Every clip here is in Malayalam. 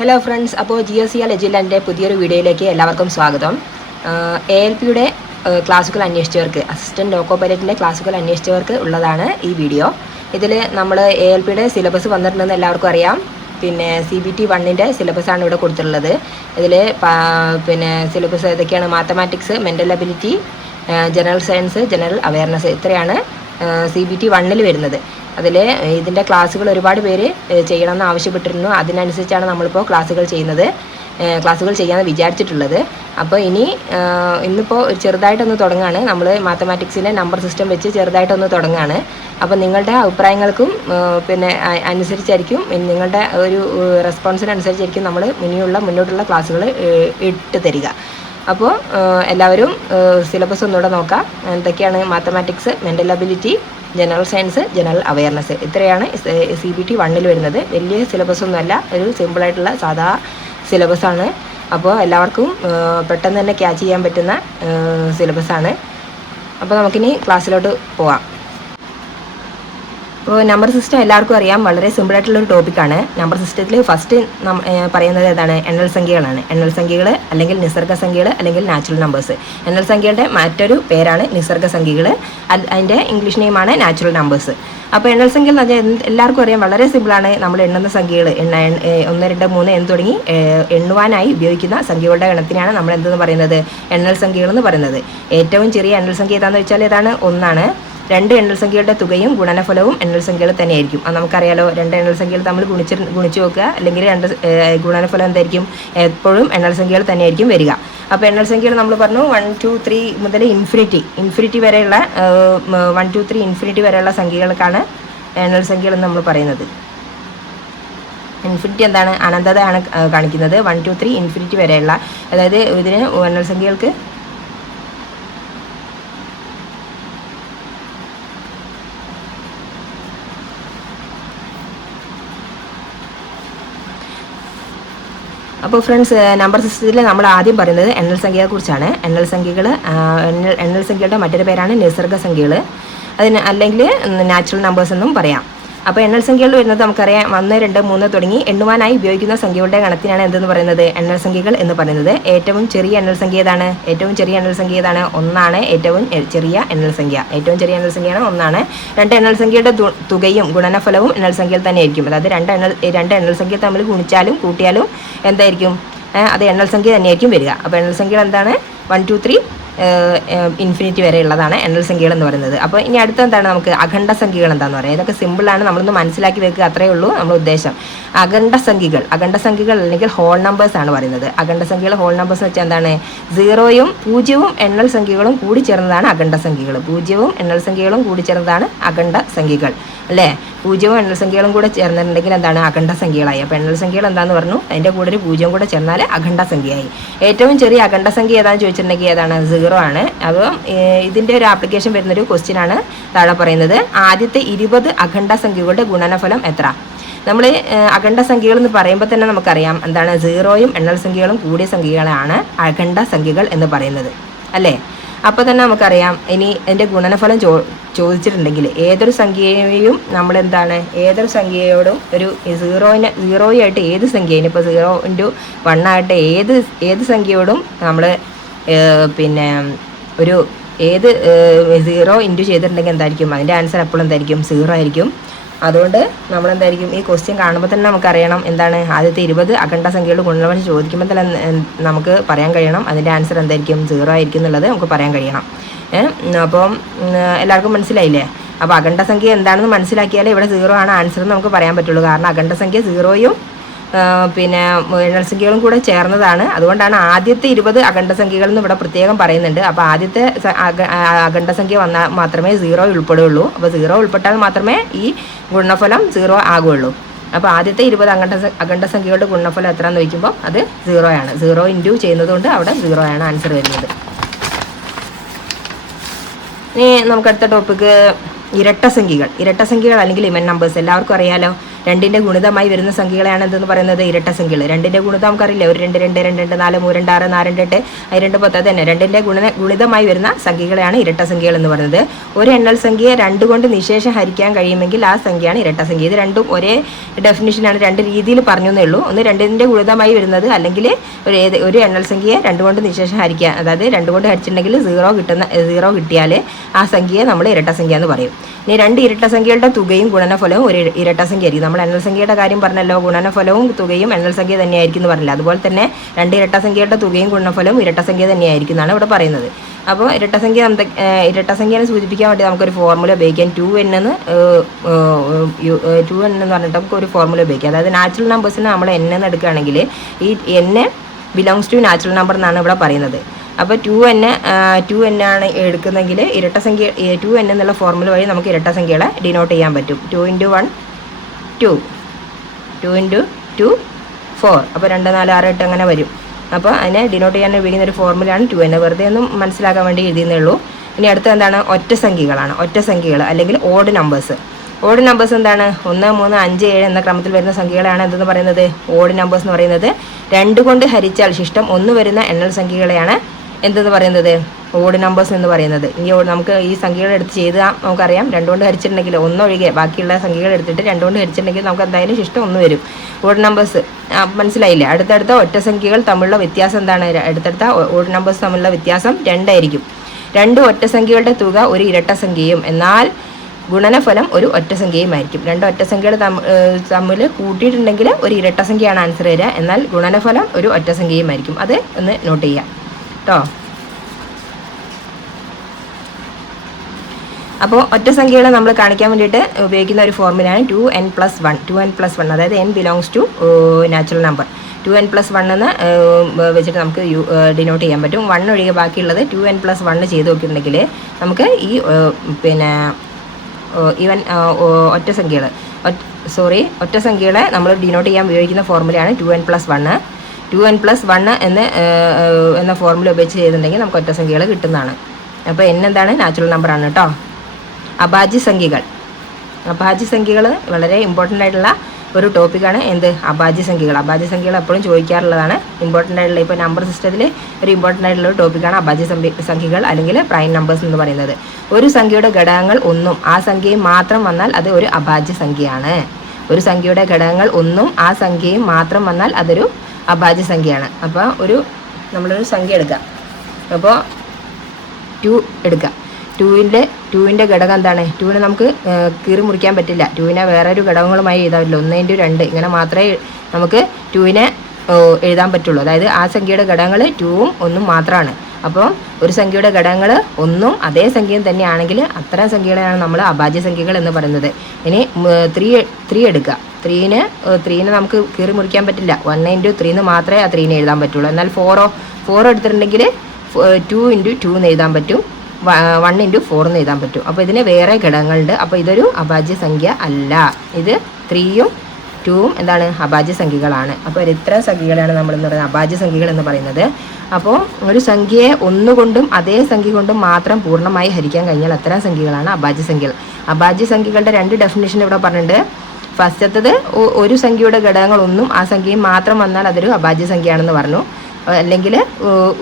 ഹലോ ഫ്രണ്ട്സ്, അപ്പോൾ GSEA ലെജൻഡിൻ്റെ പുതിയൊരു വീഡിയോയിലേക്ക് എല്ലാവർക്കും സ്വാഗതം. ALPയുടെ ക്ലാസ്സുകൾ അന്വേഷിച്ചവർക്ക്, അസിസ്റ്റൻറ്റ് ലോക്കോ പൈലറ്റിൻ്റെ ക്ലാസ്സുകൾ അന്വേഷിച്ചവർക്ക് ഉള്ളതാണ് ഈ വീഡിയോ. ഇതിൽ നമ്മൾ ALPയുടെ സിലബസ് വന്നിട്ടുണ്ടെന്ന് എല്ലാവർക്കും അറിയാം. പിന്നെ CBT 1ൻ്റെ സിലബസാണ് ഇവിടെ കൊടുത്തിട്ടുള്ളത്. ഇതിൽ പിന്നെ സിലബസ് ഏതൊക്കെയാണ്? Mathematics, mental ability, general science, general awareness, ഇത്രയാണ് CBT 1ൽ വരുന്നത്. അതിൽ ഇതിൻ്റെ ക്ലാസ്സുകൾ ഒരുപാട് പേര് ചെയ്യണമെന്ന് ആവശ്യപ്പെട്ടിരുന്നു. അതിനനുസരിച്ചാണ് നമ്മളിപ്പോൾ ക്ലാസ്സുകൾ ചെയ്യാമെന്ന് വിചാരിച്ചിട്ടുള്ളത്. അപ്പോൾ ഇന്നിപ്പോൾ ചെറുതായിട്ടൊന്ന് തുടങ്ങുകയാണ്. നമ്മൾ മാത്തമാറ്റിക്സിൻ്റെ നമ്പർ സിസ്റ്റം വെച്ച് ചെറുതായിട്ടൊന്ന് തുടങ്ങുകയാണ്. അപ്പോൾ നിങ്ങളുടെ അഭിപ്രായങ്ങൾക്കും പിന്നെ അനുസരിച്ചായിരിക്കും, നിങ്ങളുടെ ഒരു റെസ്പോൺസിനനുസരിച്ചായിരിക്കും നമ്മൾ മുന്നോട്ടുള്ള ക്ലാസ്സുകൾ ഇട്ട് തരിക. അപ്പോൾ എല്ലാവരും സിലബസ് ഒന്നുകൂടെ നോക്കാം. എന്തൊക്കെയാണ്? Mathematics, mental ability, general science, general awareness, ഇത്രയാണ് CBT 1ൽ വരുന്നത്. വലിയ സിലബസൊന്നുമല്ല, ഒരു സിമ്പിളായിട്ടുള്ള സാധാ സിലബസാണ്. അപ്പോൾ എല്ലാവർക്കും പെട്ടെന്ന് തന്നെ ക്യാച്ച് ചെയ്യാൻ പറ്റുന്ന സിലബസാണ്. അപ്പോൾ നമുക്കിനി ക്ലാസ്സിലോട്ട് പോവാം. അപ്പോൾ നമ്പർ സിസ്റ്റം എല്ലാവർക്കും അറിയാം, വളരെ സിമ്പിളായിട്ടുള്ളൊരു ടോപ്പിക്കാണ്. നമ്പർ സിസ്റ്റത്തിൽ ഫസ്റ്റ് പറയുന്നത് ഏതാണ്? എണ്ണൽ സംഖ്യകളാണ്. എണ്ണൽ സംഖ്യകൾ അല്ലെങ്കിൽ നിസർഗ സംഖ്യകൾ അല്ലെങ്കിൽ നാച്ചുറൽ നമ്പേഴ്സ്. എണ്ണൽ സംഖ്യകളുടെ മറ്റൊരു പേരാണ് നിസർഗ സംഖ്യകൾ. അതിൻ്റെ ഇംഗ്ലീഷ് നെയിമാണ് നാച്ചുറൽ നമ്പേഴ്സ്. അപ്പോൾ എണ്ണൽ സംഖ്യകൾ എന്ന് പറഞ്ഞാൽ എല്ലാവർക്കും അറിയാം, വളരെ സിമ്പിളാണ്. നമ്മൾ എണ്ണുന്ന സംഖ്യകൾ 1, 2, 3 എന്ന് തുടങ്ങി എണ്ണുവാനായി ഉപയോഗിക്കുന്ന സംഖ്യകളുടെ ഗണത്തിനാണ് നമ്മൾ എന്തെന്ന് പറയുന്നത്? എണ്ണൽ സംഖ്യകൾ എന്ന് പറയുന്നത്. ഏറ്റവും ചെറിയ എണ്ണൽ സംഖ്യ ഏതാണെന്ന് വെച്ചാൽ ഏതാണ്? 1 ആണ്. 2 എണ്ണൽ സംഖ്യകളുടെ തുകയും ഗുണനഫലവും എണ്ണൽ സംഖ്യകൾ തന്നെയായിരിക്കും. അത് നമുക്കറിയാലോ. 2 എണ്ണൽ സംഖ്യകൾ തമ്മിൽ ഗുണിച്ച് നോക്കുക, അല്ലെങ്കിൽ ഗുണനഫലം എന്തായിരിക്കും? എപ്പോഴും എണ്ണൽ സംഖ്യകൾ തന്നെയായിരിക്കും വരിക. അപ്പോൾ എണ്ണൽ സംഖ്യകൾ നമ്മൾ പറഞ്ഞു 1, 2, 3 മുതൽ ഇൻഫിനിറ്റി വരെയുള്ള 1, 2, 3 ഇൻഫിനിറ്റി വരെയുള്ള സംഖ്യകൾക്കാണ് എണ്ണൽ സംഖ്യകൾ എന്ന് നമ്മൾ പറയുന്നത്. ഇൻഫിനിറ്റി എന്താണ്? അനന്തതയാണ് കാണിക്കുന്നത്. 1, 2, 3 ഇൻഫിനിറ്റി വരെയുള്ള, അതായത് ഇതിന് എണ്ണൽ സംഖ്യകൾക്ക് അപ്പോൾ ഫ്രണ്ട്സ്, നമ്പർ സിസ്റ്റത്തിൽ നമ്മൾ ആദ്യം പറയുന്നത് എണ്ണൽ സംഖ്യയെക്കുറിച്ചാണ്. എണ്ണൽ സംഖ്യകളുടെ മറ്റൊരു പേരാണ് നിസർഗ സംഖ്യകൾ, അല്ലെങ്കിൽ നാച്ചുറൽ നമ്പേഴ്സ് എന്നും പറയാം. അപ്പോൾ എണ്ണൽ സംഖ്യകൾ വരുന്നത് നമുക്കറിയാം 1, 2, 3 തുടങ്ങി എണ്ണുവാനായി ഉപയോഗിക്കുന്ന സംഖ്യകളുടെ ഗണത്തിനാണ് എന്തെന്ന് പറയുന്നത്? എണ്ണൽ സംഖ്യകൾ എന്ന് പറയുന്നത്. ഏറ്റവും ചെറിയ എണ്ണൽ സംഖ്യ ഏതാണ്? 1 ആണ്. ഏറ്റവും ചെറിയ എണ്ണൽ സംഖ്യയാണ് 1 ആണ്. 2 എണ്ണൽ സംഖ്യയുടെ തുകയും ഗുണനഫലവും എണ്ണൽ സംഖ്യയിൽ തന്നെ ആയിരിക്കും. അതായത് രണ്ട് എണ്ണൽ സംഖ്യ തമ്മിൽ ഗുണിച്ചാലും കൂട്ടിയാലും എന്തായിരിക്കും? അത് എണ്ണൽ സംഖ്യ തന്നെയായിരിക്കും വരിക. അപ്പോൾ എണ്ണൽ സംഖ്യകൾ എന്താണ്? 1, 2, 3 ഇൻഫിനിറ്റി വരെ ഉള്ളതാണ് എണ്ണൽ സംഖ്യകൾ എന്ന് പറയുന്നത്. അപ്പോൾ ഇനി അടുത്ത എന്താണ്? നമുക്ക് അഖണ്ഡ സംഖ്യകൾ എന്താണെന്ന് പറയാം. ഇതൊക്കെ സിമ്പിളാണ്, നമ്മളൊന്ന് മനസ്സിലാക്കി വെക്കുക, അത്രയേ ഉള്ളൂ നമ്മുടെ ഉദ്ദേശം. അഖണ്ഡ സംഖ്യകൾ അല്ലെങ്കിൽ ഹോൾ നമ്പേഴ്സ് ആണ് പറയുന്നത്. അഖണ്ഡ സംഖ്യകൾ, ഹോൾ നമ്പേഴ്സ് വെച്ചാൽ എന്താണ്? 0യും 0വും എണ്ണൽ സംഖ്യകളും കൂടി ചേർന്നതാണ് അഖണ്ഡ സംഖ്യകൾ. 0വും എണ്ണൽ സംഖ്യകളും കൂടി ചേർന്നതാണ് അഖണ്ഡ സംഖ്യകൾ, അല്ലേ? 0വും എണ്ണൽ സംഖ്യകളും കൂടെ ചേർന്നിട്ടുണ്ടെങ്കിൽ എന്താണ്? അഖണ്ഡ സംഖ്യകളായി. അപ്പോൾ എണ്ണൽ സംഖ്യകൾ എന്താണെന്ന് പറഞ്ഞു, അതിൻ്റെ കൂടെ ഒരു 0 കൂടെ ചേർന്നാൽ അഖണ്ഡ സംഖ്യയായി. ഏറ്റവും ചെറിയ അഖണ്ഡ സംഖ്യ ഏതാണെന്ന് ചോദിച്ചിട്ടുണ്ടെങ്കിൽ ഏതാണ്? 0 ആണ്. അപ്പോൾ ഇതിൻ്റെ ഒരു ആപ്ലിക്കേഷൻ വരുന്നൊരു ക്വസ്റ്റ്യൻ ആണ് താഴെ പറയുന്നത്. ആദ്യത്തെ 20 അഖണ്ഡ സംഖ്യകളുടെ ഗുണനഫലം എത്ര? നമ്മൾ അഖണ്ഡ സംഖ്യകൾ എന്ന് പറയുമ്പോൾ തന്നെ നമുക്കറിയാം എന്താണ്? 0യും എണ്ണൽ സംഖ്യകളും കൂടിയ സംഖ്യകളാണ് അഖണ്ഡ സംഖ്യകൾ എന്ന് പറയുന്നത്, അല്ലേ? അപ്പോൾ തന്നെ നമുക്കറിയാം, ഇനി അതിൻ്റെ ഗുണനഫലം ചോദിച്ചിട്ടുണ്ടെങ്കിൽ ഏതൊരു സംഖ്യയും നമ്മൾ എന്താണ്? ഏതൊരു സംഖ്യയോടും ഒരു 0 ഏത് സംഖ്യയും, ഇപ്പോൾ 0 × 1 ആയിട്ട് ഏത് സംഖ്യയോടും നമ്മൾ പിന്നെ ഒരു 0 ഇൻറ്റു ചെയ്തിട്ടുണ്ടെങ്കിൽ എന്തായിരിക്കും? അതിൻ്റെ ആൻസർ എപ്പോഴും എന്തായിരിക്കും? 0 ആയിരിക്കും. അതുകൊണ്ട് നമ്മളെന്തായിരിക്കും, ഈ ക്വസ്റ്റ്യൻ കാണുമ്പോൾ തന്നെ നമുക്കറിയണം എന്താണ്? ആദ്യത്തെ 20 അഖണ്ഡ സംഖ്യയുടെ ഗുണനഫലം ചോദിക്കുമ്പോൾ തന്നെ നമുക്ക് പറയാൻ കഴിയണം അതിൻ്റെ ആൻസർ എന്തായിരിക്കും? 0 ആയിരിക്കും എന്നുള്ളത് നമുക്ക് പറയാൻ കഴിയണം. അപ്പം എല്ലാവർക്കും മനസ്സിലായില്ലേ? അപ്പോൾ അഖണ്ഡ സംഖ്യ എന്താണെന്ന് മനസ്സിലാക്കിയാലേ ഇവിടെ 0 ആണ് ആൻസർ എന്ന് നമുക്ക് പറയാൻ പറ്റുള്ളൂ. കാരണം അഖണ്ഡ സംഖ്യ 0യും പിന്നെ എണ്ണൽ സംഖ്യകളും കൂടെ ചേർന്നതാണ്. അതുകൊണ്ടാണ് ആദ്യത്തെ 20 അഖണ്ഡ സംഖ്യകൾ എന്ന് ഇവിടെ പ്രത്യേകം പറയുന്നുണ്ട്. അപ്പോൾ ആദ്യത്തെ അഖണ്ഡ സംഖ്യ വന്നാൽ മാത്രമേ 0 ഉൾപ്പെടുകയുള്ളൂ. അപ്പോൾ 0 ഉൾപ്പെട്ടാൽ മാത്രമേ ഈ ഗുണനഫലം 0 ആകുകയുള്ളൂ. അപ്പോൾ ആദ്യത്തെ 20 അഖണ്ഡ സംഖ്യകളുടെ ഗുണനഫലം എത്രയാണെന്ന് ചോദിക്കുമ്പോൾ അത് 0 ആണ്. 0 ഇൻറ്റു ചെയ്യുന്നതുകൊണ്ട് അവിടെ 0 ആണ് ആൻസർ വരുന്നത്. ഇനി നമുക്കടുത്ത ടോപ്പിക്ക് ഇരട്ട സംഖ്യകൾ അല്ലെങ്കിൽ ഇവൻ നമ്പേഴ്സ്. എല്ലാവർക്കും അറിയാലോ, 2ന്റെ ഗുണിതമായി വരുന്ന സംഖ്യകളെയാണ് എന്തെന്ന് പറയുന്നത്? ഇരട്ട സംഖ്യകൾ. 2ന്റെ ഗുണിതം നമുക്കറിയില്ലേ? 1 2 2 2 2 4 3 2 6 4 2 8 2 10 തന്നെ. 2ന്റെ ഗുണിതമായി വരുന്ന സംഖ്യകളെയാണ് ഇരട്ട സംഖ്യകൾ എന്ന് പറയുന്നത്. ഒരു എണ്ണൽ സംഖ്യയെ 2 കൊണ്ട് നിശേഷം ഹരിക്കാൻ കഴിയുമെങ്കിൽ ആ സംഖ്യയാണ് ഇരട്ട സംഖ്യ. ഇത് രണ്ടും ഒരേ ഡെഫിനിഷനാണ്, 2 രീതിയിൽ പറഞ്ഞേ ഉള്ളൂ. ഒന്ന് 2ന്റെ ഗുണിതമായി വരുന്നത്, അല്ലെങ്കിൽ ഒരു എണ്ണൽ സംഖ്യയെ 2 കൊണ്ട് നിശേഷം ഹരിക്കുക, അതായത് 2 കൊണ്ട് ഹരിച്ചിട്ടുണ്ടെങ്കിൽ 0 കിട്ടിയാൽ ആ സംഖ്യയെ നമ്മൾ ഇരട്ട സംഖ്യ എന്ന് പറയും. ഇനി 2 ഇരട്ട സംഖ്യകളുടെ തുകയും ഗുണനഫലവും ഒരു ഇരട്ട സംഖ്യ ആയിരിക്കും. നമ്മൾ എണ്ണൽ സംഖ്യയുടെ കാര്യം പറഞ്ഞല്ലോ, ഗുണനഫലവും തുകയും എണ്ണൽ സംഖ്യ തന്നെയായിരിക്കും എന്ന് പറഞ്ഞില്ല. അതുപോലെ തന്നെ 2 ഇരട്ട സംഖ്യകളുടെ തുകയും ഗുണനഫലവും ഇരട്ട സംഖ്യ തന്നെയായിരിക്കും എന്നാണ് ഇവിടെ പറയുന്നത്. അപ്പോൾ ഇരട്ട സംഖ്യയെ സൂചിപ്പിക്കാൻ വേണ്ടി നമുക്കൊരു ഫോർമുല ഉപയോഗിക്കാം. 2n എന്ന് പറഞ്ഞിട്ട് നമുക്ക് ഒരു ഫോർമുല ഉപയോഗിക്കാം. അതായത് നാച്ചുറൽ നമ്പേഴ്സിന് നമ്മൾ n എന്ന് എടുക്കുകയാണെങ്കിൽ ഈ n belongs to natural number എന്നാണ് ഇവിടെ പറയുന്നത്. അപ്പോൾ 2n ആണ് എടുക്കുന്നതെങ്കിൽ ഇരട്ട സംഖ്യ 2n എന്നുള്ള ഫോർമുല വഴി നമുക്ക് ഇരട്ട സംഖ്യകളെ ഡിനോട്ട് ചെയ്യാൻ പറ്റും. 2 × 1 2, 2 × 2 4, അപ്പോൾ 2 4 6 8 അങ്ങനെ വരും. അപ്പോൾ അതിനെ ഡിനോട്ട് ചെയ്യാൻ ഉപയോഗിക്കുന്ന ഒരു ഫോർമുലയാണ് 2n. വെറുതെ ഒന്നും മനസ്സിലാക്കാൻ വേണ്ടി എഴുതിയെന്നേ ഉള്ളൂ. ഇനി അടുത്ത എന്താണ്? ഒറ്റ സംഖ്യകളാണ്. ഒറ്റ സംഖ്യകൾ അല്ലെങ്കിൽ ഓഡ് നമ്പേഴ്സ്. ഓഡ് നമ്പേഴ്സ് എന്താണ്? 1 3 5 7 എന്ന ക്രമത്തിൽ വരുന്ന സംഖ്യകളാണ് എന്തെന്ന് പറയുന്നത്? ഓഡ് നമ്പേഴ്സ് എന്ന് പറയുന്നത്. 2 കൊണ്ട് ഹരിച്ചാൽ ശിഷ്ടം 1 വരുന്ന എണ്ണൽ സംഖ്യകളെയാണ് എന്തെന്ന് പറയുന്നത്? ഓഡ് നമ്പേഴ്സ് എന്ന് പറയുന്നത്. ഇനി നമുക്ക് ഈ സംഖ്യകൾ എടുത്ത് ചെയ്താൽ നമുക്കറിയാം, 2 കൊണ്ട് ഹരിച്ചിട്ടുണ്ടെങ്കിൽ 1 ഒഴികെ ബാക്കിയുള്ള സംഖ്യകൾ എടുത്തിട്ട് 2 കൊണ്ട് ഹരിച്ചിട്ടുണ്ടെങ്കിൽ നമുക്ക് എന്തായാലും ശിഷ്ടം 1 വരും. ഓഡ് നമ്പേഴ്സ് മനസ്സിലായില്ലേ? അടുത്തടുത്ത ഒറ്റ സംഖ്യകൾ തമ്മിലുള്ള വ്യത്യാസം എന്താണ്? അടുത്തടുത്ത ഓഡ് നമ്പേഴ്സ് തമ്മിലുള്ള വ്യത്യാസം 2 ആയിരിക്കും. 2 ഒറ്റ സംഖ്യകളുടെ തുക ഒരു ഇരട്ട സംഖ്യയും എന്നാൽ ഗുണനഫലം ഒരു ഒറ്റ സംഖ്യയുമായിരിക്കും. 2 ഒറ്റ സംഖ്യകൾ തമ്മിൽ കൂട്ടിയിട്ടുണ്ടെങ്കിൽ ഒരു ഇരട്ട സംഖ്യയാണ് ആൻസർ വരിക, എന്നാൽ ഗുണനഫലം ഒരു ഒറ്റ സംഖ്യയുമായിരിക്കും. അത് ഒന്ന് നോട്ട് ചെയ്യാം കേട്ടോ. അപ്പോൾ ഒറ്റ സംഖ്യകളെ നമ്മൾ കാണിക്കാൻ വേണ്ടിയിട്ട് ഉപയോഗിക്കുന്ന ഒരു ഫോർമുലയാണ് 2n+1. 2n+1 അതായത് n belongs to natural number. 2n+1 എന്ന് വെച്ചിട്ട് നമുക്ക് ഡിനോട്ട് ചെയ്യാൻ പറ്റും. 1 ഒഴികെ ബാക്കിയുള്ളത് 2n+1 ചെയ്ത് നോക്കിയിട്ടുണ്ടെങ്കിൽ നമുക്ക് ഈ ഈവൻ ഒറ്റ സംഖ്യകളെ നമ്മൾ ഡിനോട്ട് ചെയ്യാൻ ഉപയോഗിക്കുന്ന ഫോർമുലയാണ് 2n+1. 2n+1 എന്ന ഫോർമുല ഉപയോഗിച്ച് ചെയ്തിട്ടുണ്ടെങ്കിൽ നമുക്ക് ഒറ്റ സംഖ്യകൾ കിട്ടുന്നതാണ്. അപ്പോൾ n എന്താണ്? നാച്ചുറൽ നമ്പറാണ് കേട്ടോ. അഭാജ്യ സംഖ്യകൾ വളരെ ഇമ്പോർട്ടൻ്റ് ആയിട്ടുള്ള ഒരു ടോപ്പിക്കാണ്. എന്ത്? അഭാജ്യ സംഖ്യകൾ എപ്പോഴും ചോദിക്കാറുള്ളതാണ്. ഇമ്പോർട്ടൻ്റ് ആയിട്ടുള്ള ഇപ്പോൾ നമ്പർ സിസ്റ്റത്തിൽ ഒരു ഇമ്പോർട്ടൻ്റ് ആയിട്ടുള്ള ഒരു ടോപ്പിക്കാണ് അഭാജ്യ സംഖ്യകൾ അല്ലെങ്കിൽ പ്രൈം നമ്പേഴ്സ് എന്ന് പറയുന്നത്. ഒരു സംഖ്യയുടെ ഘടകങ്ങൾ 1 ആ സംഖ്യയും മാത്രം വന്നാൽ അത് ഒരു അഭാജ്യ സംഖ്യയാണ്. ഒരു സംഖ്യയുടെ ഘടകങ്ങൾ 1 ആ സംഖ്യയും മാത്രം വന്നാൽ അതൊരു അഭാജ്യ സംഖ്യയാണ്. അപ്പോൾ നമ്മളൊരു സംഖ്യ എടുക്കുക. അപ്പോൾ 2 എടുക്കുക. 2ൻ്റെ ഘടകം എന്താണ്? 2നെ നമുക്ക് കീറി മുറിക്കാൻ പറ്റില്ല. 2നെ വേറൊരു ഘടകങ്ങളുമായി എഴുതാൻ പറ്റില്ല. 1 × 2 ഇങ്ങനെ മാത്രമേ നമുക്ക് 2നെ എഴുതാൻ പറ്റുള്ളൂ. അതായത് ആ സംഖ്യയുടെ ഘടകങ്ങൾ 2ഉം 1ഉം മാത്രമാണ്. അപ്പോൾ ഒരു സംഖ്യയുടെ ഘടകങ്ങൾ 1ഉം അതേ സംഖ്യയും തന്നെയാണെങ്കിൽ അത്തരം സംഖ്യകളെയാണ് നമ്മൾ അഭാജ്യ സംഖ്യകൾ എന്ന് പറയുന്നത്. ഇനി 3 എടുക്കുക. 3നെ നമുക്ക് കീറി മുറിക്കാൻ പറ്റില്ല. 1 × 3 എന്ന് മാത്രമേ ആ 3നെ എഴുതാൻ പറ്റുള്ളൂ. എന്നാൽ 4 എടുത്തിട്ടുണ്ടെങ്കിൽ 2 × 2 എന്ന് എഴുതാൻ പറ്റും, 1 × 4 എന്ന് എഴുതാൻ പറ്റും. അപ്പോൾ ഇതിന് വേറെ ഘടകങ്ങളുണ്ട്. അപ്പോൾ ഇതൊരു അഭാജ്യ സംഖ്യ അല്ല. ഇത് 3ഉം 2ഉം എന്താണ്? അഭാജ്യ സംഖ്യകളാണ്. അപ്പോൾ ഇത്ര സംഖ്യകളാണ് നമ്മളെന്ന് പറയുന്നത് അഭാജ്യ സംഖ്യകൾ എന്ന് പറയുന്നത്. അപ്പോൾ ഒരു സംഖ്യയെ 1 കൊണ്ടും അതേ സംഖ്യ കൊണ്ടും മാത്രം പൂർണ്ണമായി ഹരിക്കാൻ കഴിഞ്ഞാൽ അത്തരം സംഖ്യകളാണ് അഭാജ്യ സംഖ്യകൾ. അഭാജ്യ സംഖ്യകളുടെ 2 ഡെഫിനിഷൻ ഇവിടെ പറഞ്ഞിട്ടുണ്ട്. ഫസ്റ്റത്തത് ഒരു സംഖ്യയുടെ ഘടകങ്ങൾ 1ഉം ആ സംഖ്യയും മാത്രം വന്നാൽ അതൊരു അഭാജ്യ സംഖ്യയാണെന്ന് പറഞ്ഞു. അല്ലെങ്കിൽ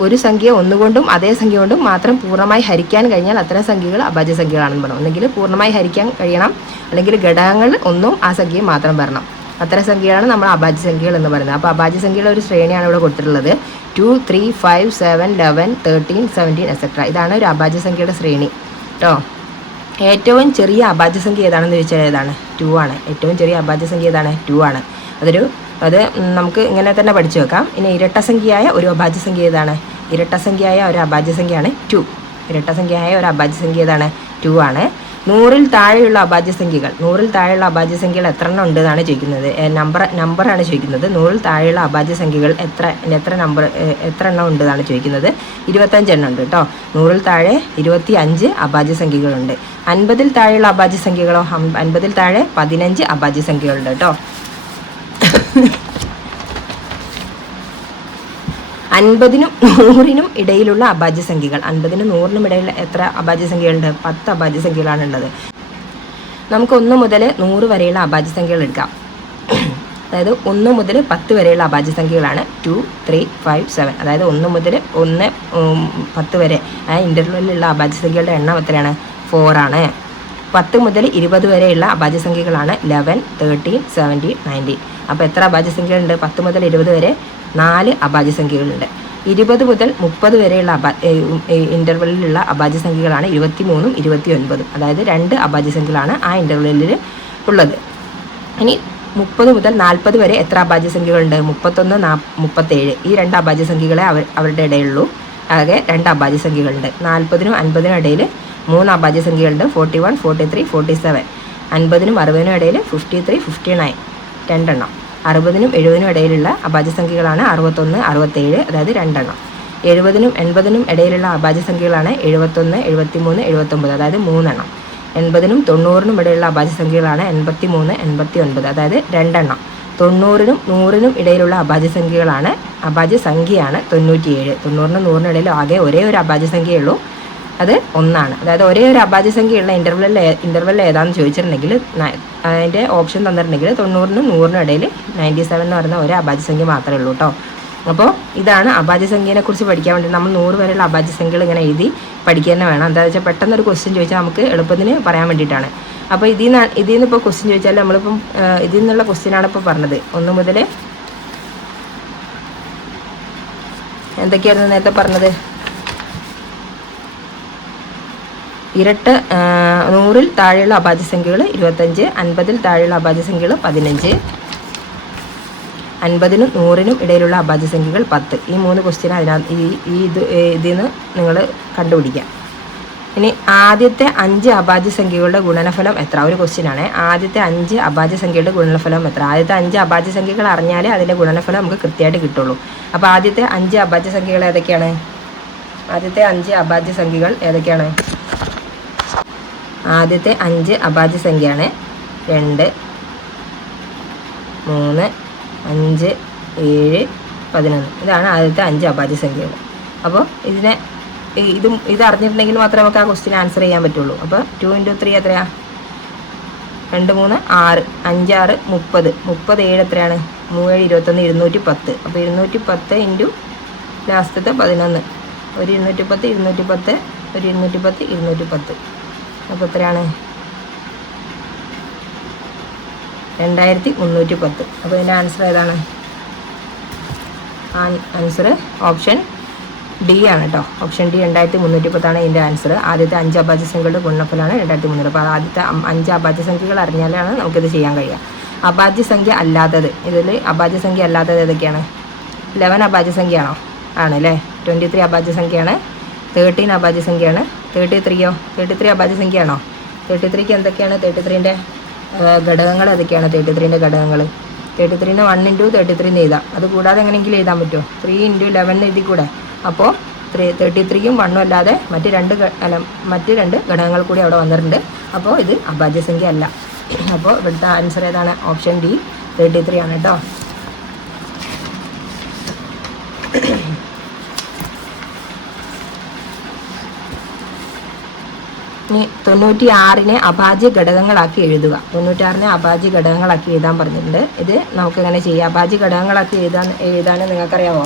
ഒരു സംഖ്യ 1 കൊണ്ടും അതേ സംഖ്യ കൊണ്ടും മാത്രം പൂർണ്ണമായി ഹരിക്കാൻ കഴിഞ്ഞാൽ അത്തരം സംഖ്യകൾ അഭാജ്യ സംഖ്യകളാണെന്ന് പറഞ്ഞു. ഒന്നെങ്കിൽ പൂർണ്ണമായി ഹരിക്കാൻ കഴിയണം, അല്ലെങ്കിൽ ഘടകങ്ങൾ 1ഉം ആ സംഖ്യയും മാത്രം വരണം. അത്തരം സംഖ്യകളാണ് നമ്മൾ അഭാജ്യ സംഖ്യകൾ എന്ന് പറയുന്നത്. അപ്പോൾ അഭാജ്യ സംഖ്യയുടെ ഒരു ശ്രേണിയാണ് ഇവിടെ കൊടുത്തിട്ടുള്ളത്. 2 3 5 7 11 13 17 etc. ഇതാണ് ഒരു അഭാജ്യ സംഖ്യയുടെ ശ്രേണി കേട്ടോ. ഏറ്റവും ചെറിയ അഭാജ്യ സംഖ്യ ഏതാണെന്ന് ചോദിച്ചാൽ ഏതാണ്? 2 ആണ്. ഏറ്റവും ചെറിയ അഭാജ്യ സംഖ്യ ഏതാണ്? 2 ആണ്. അത് നമുക്ക് ഇങ്ങനെ തന്നെ പഠിച്ചു വെക്കാം. ഇനി ഇരട്ടസംഖ്യയായ ഒരു അഭാജ്യ സംഖ്യ ഏതാണ്? ഇരട്ടസംഖ്യയായ ഒരു അഭാജ്യ സംഖ്യയാണ് 2. ഇരട്ടസംഖ്യയായ ഒരു അഭാജ്യ സംഖ്യ ഏതാണ്? 2 ആണ്. 100-ൽ താഴെയുള്ള അഭാജ്യ സംഖ്യകൾ, 100-ൽ താഴെയുള്ള അഭാജ്യ സംഖ്യകൾ എത്ര എണ്ണം ഉണ്ട് എന്നാണ് ചോദിക്കുന്നത്. നമ്പറാണ് ചോദിക്കുന്നത്. 100-ൽ താഴെയുള്ള അഭാജ്യ സംഖ്യകൾ എത്ര എണ്ണം ഉണ്ട് എന്നാണ് ചോദിക്കുന്നത്. 25 എണ്ണം ഉണ്ട് കേട്ടോ. 100-ൽ താഴെ 25 അഭാജ്യ സംഖ്യകളുണ്ട്. 50-ൽ താഴെയുള്ള അഭാജ്യ സംഖ്യകളോ? 50-ൽ താഴെ 15 അഭാജ്യ സംഖ്യകളുണ്ട് കേട്ടോ. 50-നും 100-നും ഇടയിലുള്ള അഭാജ്യ സംഖ്യകൾ, 50-നും 100-നും ഇടയിൽ എത്ര അഭാജ്യ സംഖ്യകളുണ്ട്? 10 അഭാജ്യ സംഖ്യകളാണ് ഉള്ളത്. നമുക്ക് 1 മുതൽ 100 വരെയുള്ള അഭാജ്യ സംഖ്യകൾ എടുക്കാം. അതായത് 1 മുതൽ 10 വരെയുള്ള അഭാജ്യ സംഖ്യകളാണ് 2, 3, 5, 7. അതായത് 1 മുതൽ 10 വരെ ആ ഇൻ്റർവെല്ലിലുള്ള അഭാജ്യ സംഖ്യകളുടെ എണ്ണം എത്രയാണ്? 4 ആണ്. 10 മുതൽ 20 വരെയുള്ള അഭാജ്യ സംഖ്യകളാണ് 11, 13, 17, 19. അപ്പോൾ എത്ര അഭാജ്യ സംഖ്യകളുണ്ട്? 10 മുതൽ 20 വരെ 4 അഭാജ്യ സംഖ്യകളുണ്ട്. 20 മുതൽ 30 വരെയുള്ള ഇൻ്റർവെല്ലിലുള്ള അഭാജ്യ സംഖ്യകളാണ് 23ഉം 29. അതായത് 2 അഭാജ്യ സംഖ്യകളാണ് ആ ഇൻ്റർവെല്ലിൽ ഉള്ളത്. ഇനി 30 മുതൽ 40 വരെ എത്ര അഭാജ്യ സംഖ്യകളുണ്ട്? 31, 37. ഈ 2 അഭാജ്യ സംഖ്യകളെ അവരുടെ ഇടയിലുള്ളൂ. ആകെ 2 അഭാജ്യ സംഖ്യകളുണ്ട്. 40നും 50നും ഇടയിൽ 3 അഭാജ്യ സംഖ്യകളുണ്ട്. 41, 43, 47. 50നും 60നും ഇടയിൽ 53, 59. 2 എണ്ണം. 60നും 70നും ഇടയിലുള്ള അഭാജ്യ സംഖ്യകളാണ് 61, 67. അതായത് 2 എണ്ണം. 70നും 80നും ഇടയിലുള്ള അഭാജ്യ സംഖ്യകളാണ് 71, 73, 79. അതായത് 3 എണ്ണം. 80നും 90നും ഇടയിലുള്ള അഭാജ്യ സംഖ്യകളാണ് 83, 89. അതായത് 2 എണ്ണം. 90നും 100നും ഇടയിലുള്ള അഭാജ്യ സംഖ്യയാണ് 97. 90നും 100നും ഇടയിൽ ആകെ ഒരേ ഒരു അഭാജ്യ സംഖ്യയുള്ളൂ, അത് 1 അതായത് ഒരേ ഒരു അഭാജ്യ സംഖ്യയുള്ള ഇൻ്റർവെൽ ഏതാണെന്ന് ചോദിച്ചിട്ടുണ്ടെങ്കിൽ അതിൻ്റെ ഓപ്ഷൻ തന്നിട്ടുണ്ടെങ്കിൽ 90നും 100നും ഇടയിൽ 97 എന്ന് പറയുന്ന ഒരു അഭാജ്യ സംഖ്യ മാത്രമേ ഉള്ളൂ കേട്ടോ. അപ്പോൾ ഇതാണ് അഭാജ്യ സംഖ്യയെ കുറിച്ച് പഠിക്കാൻ വേണ്ടി നമ്മൾ 100 വരെയുള്ള അഭാജ്യ സംഖ്യകൾ ഇങ്ങനെ എഴുതി പഠിക്കുക തന്നെ വേണം. എന്താണെന്ന് വെച്ചാൽ പെട്ടെന്നൊരു ക്വസ്റ്റ്യൻ ചോദിച്ചാൽ നമുക്ക് എളുപ്പത്തിന് പറയാൻ വേണ്ടിയിട്ടാണ്. അപ്പോൾ ഇതിൽ നിന്ന് ഇപ്പോൾ ക്വസ്റ്റ്യൻ ചോദിച്ചാൽ നമ്മളിപ്പം ഇതിൽ നിന്നുള്ള ക്വസ്റ്റ്യനാണ് ഇപ്പോൾ പറഞ്ഞത്. 1 മുതൽ എന്തൊക്കെയായിരുന്നു നേരത്തെ പറഞ്ഞത്? ഇരട്ട 100ൽ താഴെയുള്ള അഭാജ്യ സംഖ്യകൾ 25, 50ൽ താഴെയുള്ള അഭാജ്യ സംഖ്യകൾ 15, 50നും 100നും ഇടയിലുള്ള അഭാജ്യ സംഖ്യകൾ 10. ഈ 3 ക്വസ്റ്റ്യൻ ഇതിൽ നിന്ന് നിങ്ങൾ കണ്ടുപിടിക്കാം. ഇനി ആദ്യത്തെ 5 അഭാജ്യ സംഖ്യകളുടെ ഗുണനഫലം എത്ര? ഒരു ക്വസ്റ്റ്യനാണ്. ആദ്യത്തെ 5 അഭാജ്യ സംഖ്യയുടെ ഗുണനഫലം എത്ര? ആദ്യത്തെ 5 അഭാജ്യ സംഖ്യകൾ അറിഞ്ഞാലേ അതിൻ്റെ ഗുണനഫലം നമുക്ക് കൃത്യമായിട്ട് കിട്ടുള്ളൂ. അപ്പോൾ ആദ്യത്തെ 5 അഭാജ്യ സംഖ്യകൾ ഏതൊക്കെയാണ്? ആദ്യത്തെ 5 അഭാജ്യ സംഖ്യകൾ ഏതൊക്കെയാണ്? ആദ്യത്തെ 5 അഭാജ്യ സംഖ്യയാണ് 2, 3, 5, 7, 11. ഇതാണ് ആദ്യത്തെ 5 അഭാജ്യ സംഖ്യകൾ. അപ്പോൾ ഇത് അറിഞ്ഞിട്ടുണ്ടെങ്കിൽ മാത്രമേ നമുക്ക് ആ ക്വസ്റ്റ്യൻ ആൻസർ ചെയ്യാൻ പറ്റുള്ളൂ. അപ്പോൾ 2 × 3 എത്രയാണ്? 2, 3, 6, 5, 6, 30. 37 എത്രയാണ്? 3, 7, 21, 210. അപ്പോൾ 210 ഇൻറ്റു ലാസ്റ്റത്തെ 11. ഒരു 210, 210, ഒരു 210, 210. അപ്പോൾ എത്രയാണ്? 2310. അപ്പോൾ ഇതിൻ്റെ ആൻസർ ഏതാണ്? ആൻസർ ഓപ്ഷൻ ഡി ആണ് കേട്ടോ. ഓപ്ഷൻ ഡി 2310 ഇതിൻ്റെ ആൻസർ. ആദ്യത്തെ 5 അഭാജ്യ സംഖ്യകളുടെ ഗുണനഫലമാണ് 2300. അപ്പോൾ ആദ്യത്തെ 5 അഭാജ്യ സംഖ്യകൾ അറിഞ്ഞാലാണ് നമുക്കിത് ചെയ്യാൻ കഴിയുക. അഭാജ്യ സംഖ്യ അല്ലാത്തത്, ഇതിൽ അഭാജ്യ സംഖ്യ അല്ലാത്തത് ഏതൊക്കെയാണ്? 11 അഭാജ്യ സംഖ്യയാണോ? ആണല്ലേ. 23 അഭാജ്യ സംഖ്യയാണ്. 13 അഭാജ്യ സംഖ്യയാണ്. 33യോ? 33 അഭാജ്യ സംഖ്യയാണോ? 33ക്ക് എന്തൊക്കെയാണ്? 33ൻ്റെ ഘടകങ്ങൾ ഏതൊക്കെയാണ്? 33ൻ്റെ ഘടകങ്ങൾ 33നെ 1 × 33 എഴുതാം. അത് കൂടാതെ എങ്ങനെയെങ്കിലും എഴുതാൻ പറ്റുമോ? 3 × 11 എഴുതി കൂടെ? അപ്പോൾ 33യും 1ഉം അല്ലാതെ മറ്റ് രണ്ട് ഘടകങ്ങൾ കൂടി അവിടെ വന്നിട്ടുണ്ട്. അപ്പോൾ ഇത് അഭാജ്യ സംഖ്യ അല്ല. അപ്പോൾ ഇവിടുത്തെ ആൻസർ ഏതാണ്? ഓപ്ഷൻ ഡി 33 ആണ് കേട്ടോ. ഇനി 96നെ അഭാജ്യ ഘടകങ്ങളാക്കി എഴുതുക. 96നെ അഭാജ്യ ഘടകങ്ങളാക്കി എഴുതാൻ പറഞ്ഞിട്ടുണ്ട്. ഇത് നമുക്ക് എങ്ങനെ ചെയ്യാം? അഭാജ്യ ഘടകങ്ങളാക്കി എഴുതാൻ നിങ്ങൾക്കറിയാമോ?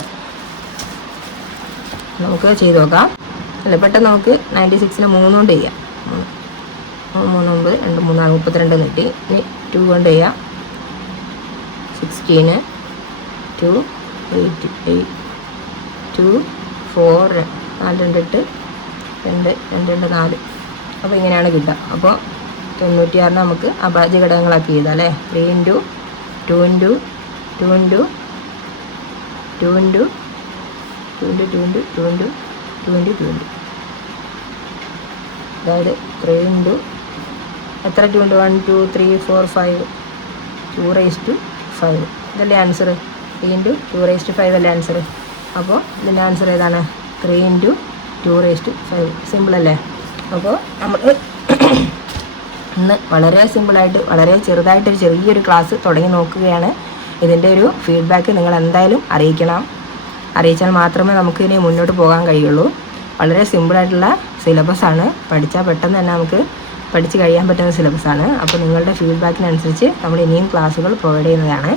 നമുക്ക് ചെയ്ത് നോക്കാം. അല്ല, പെട്ടെന്ന് നമുക്ക് 96നെ 3 കൊണ്ട് ചെയ്യാം. 3, 9, 2, 3, 32 കിട്ടി. ഇനി 2 കൊണ്ട് ചെയ്യാം. 16, 2, 8, 2, 4, 4, 2, 8, 2, 2, 4. അപ്പോൾ ഇങ്ങനെയാണ് കിട്ടുക. അപ്പോൾ 96 നമുക്ക് അഭാജ്യ ഘടകങ്ങളാക്കി എഴുതാം അല്ലേ. 3 × 2 × 2 × 2 × 2 × 2 × 2 × 2 × 2. അതായത് 3 × എത്ര 2 × 1, 2, 3, 4, 5, 2⁵5. ഇതല്ലേ ആൻസർ? 3 × 2⁵5 അല്ലേ ആൻസർ? അപ്പോൾ ഇതിൻ്റെ ആൻസർ ഏതാണ്? 3 × 2⁵5. സിമ്പിൾ അല്ലേ? അപ്പോൾ നമ്മൾ ഇന്ന് വളരെ സിമ്പിളായിട്ട് വളരെ ചെറുതായിട്ടൊരു ചെറിയൊരു ക്ലാസ് തുടങ്ങി നോക്കുകയാണ്. ഇതിൻ്റെ ഒരു ഫീഡ്ബാക്ക് നിങ്ങൾ എന്തായാലും അറിയിച്ചാൽ മാത്രമേ നമുക്ക് ഇനി മുന്നോട്ട് പോകാൻ കഴിയുള്ളൂ. വളരെ സിമ്പിളായിട്ടുള്ള സിലബസാണ്. പഠിച്ചാൽ പെട്ടെന്ന് തന്നെ നമുക്ക് പഠിച്ച് കഴിയാൻ പറ്റുന്ന സിലബസാണ്. അപ്പോൾ നിങ്ങളുടെ ഫീഡ്ബാക്കിനനുസരിച്ച് നമ്മൾ ഇനിയും ക്ലാസ്സുകൾ പ്രൊവൈഡ് ചെയ്യുന്നതാണ്.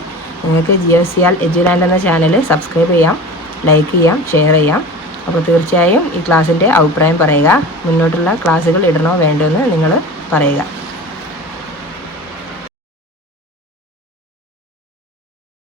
നിങ്ങൾക്ക് GSCR എഡ്യുലാൻഡ് എന്ന ചാനൽ സബ്സ്ക്രൈബ് ചെയ്യാം, ലൈക്ക് ചെയ്യാം, ഷെയർ ചെയ്യാം. അപ്പോൾ തീർച്ചയായും ഈ ക്ലാസ്സിൻ്റെ അഭിപ്രായം പറയുക. മുന്നോട്ടുള്ള ക്ലാസ്സുകൾ ഇടണോ വേണ്ടോ എന്ന് നിങ്ങൾ പറയുക.